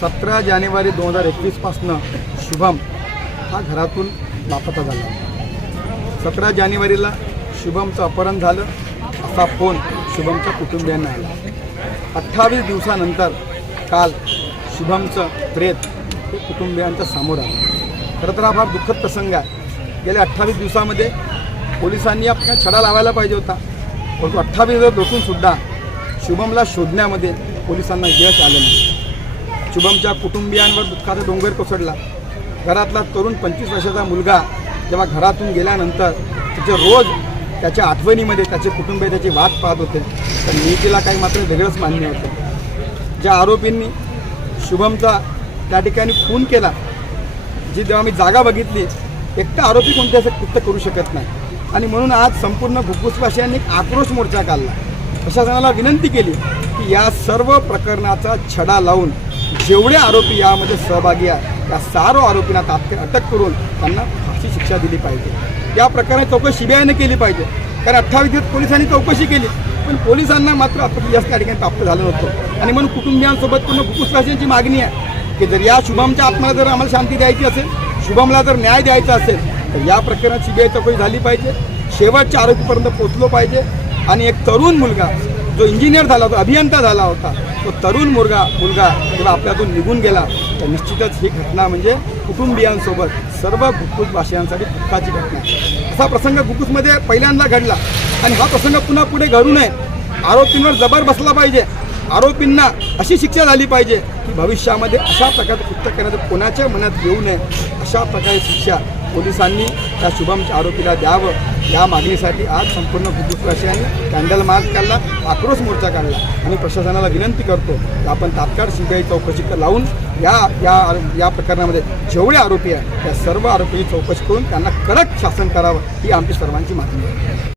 सतरा जानेवारी दोन हजार एकवीसपासनं शुभम हा घरातून लापता झाला. सतरा जानेवारीला शुभमचं अपहरण झालं असा फोन शुभमच्या कुटुंबियांना आला. अठ्ठावीस दिवसानंतर काल शुभमचं प्रेत तो कुटुंबियांच्या समोर आलं खरं तर हा फार दुःखद प्रसंग आहे. गेल्या अठ्ठावीस दिवसामध्ये पोलिसांनी आपल्या छडा लावायला पाहिजे होता. परंतु अठ्ठावीस दिवस रोखूनसुद्धा शुभमला शोधण्यामध्ये पोलिसांना यश आलं नाही. शुभमच्या कुटुंबियांवर दुःखाचा डोंगर कोसळला. घरातला तरुण पंचवीस वर्षाचा मुलगा जेव्हा घरातून गेल्यानंतर त्याचे रोज त्याच्या आठवणीमध्ये त्याचे कुटुंबीय त्याची वाट पाहत होते. तर नीतीला काही मात्र वेगळंच मान्य होतं. ज्या आरोपींनी शुभमचा त्या ठिकाणी खून केला जी जेव्हा मी जागा बघितली एकटा आरोपी कोणत्या असं कृत्य करू शकत नाही. आणि म्हणून आज संपूर्ण भुकुसवासियांनी एक आक्रोश मोर्चा काढला. प्रशासनाला विनंती केली की या सर्व प्रकरणाचा छडा लावून जेवढे आरोपी यामध्ये सहभागी आहेत त्या सर्व आरोपींना तात्काळ अटक करून त्यांना फाशी शिक्षा दिली पाहिजे. या प्रकरणाची चौकशी सीबीआयने केली पाहिजे. कारण अठ्ठावीस दिवस पोलिसांनी चौकशी केली पण पोलिसांना मात्र आता जास्त त्या ठिकाणी प्राप्त झालं नव्हतं. आणि म्हणून कुटुंबियांसोबत पूर्ण भुकुसवासियांची मागणी आहे. की जर या शुभमच्या आत्म्याला जर आम्हाला शांती द्यायची असेल शुभमला जर न्याय द्यायचा असेल तर या प्रकरणात सीबीआय चौकशी झाली पाहिजे. शेवटच्या आरोपीपर्यंत पोचलो पाहिजे. आणि एक तरुण मुलगा जो इंजिनियर झाला होता अभियंता झाला होता तो तरुण मुलगा मुलगा जेव्हा आपल्यातून निघून गेला तर निश्चितच ही घटना म्हणजे कुटुंबियांसोबत सर्व गुकुस भाषियांसाठी दुःखाची घटना. असा प्रसंग गुकुसमध्ये पहिल्यांदा घडला. आणि हा प्रसंग पुन्हा पुढे घडू नये. आरोपींवर जबर बसला पाहिजे. आरोपींना अशी शिक्षा झाली पाहिजे की भविष्यामध्ये अशा प्रकारचं कृत्य करण्याचं कोणाच्या मनात येऊ नये अशा प्रकारे शिक्षा पोलिसांनी त्या शुभमच्या आरोपीला द्यावं. या मागणीसाठी आज संपूर्ण बुद्धिस्वासियांनी कॅन्डल मार्च काढला आक्रोश मोर्चा काढला. आणि प्रशासनाला विनंती करतो की आपण तात्काळ सीबीआय चौकशी लावून या या या प्रकरणामध्ये जेवढे आरोपी आहेत त्या सर्व आरोपींची चौकशी करून त्यांना कडक शासन करावं ही आमची सर्वांची मागणी आहे.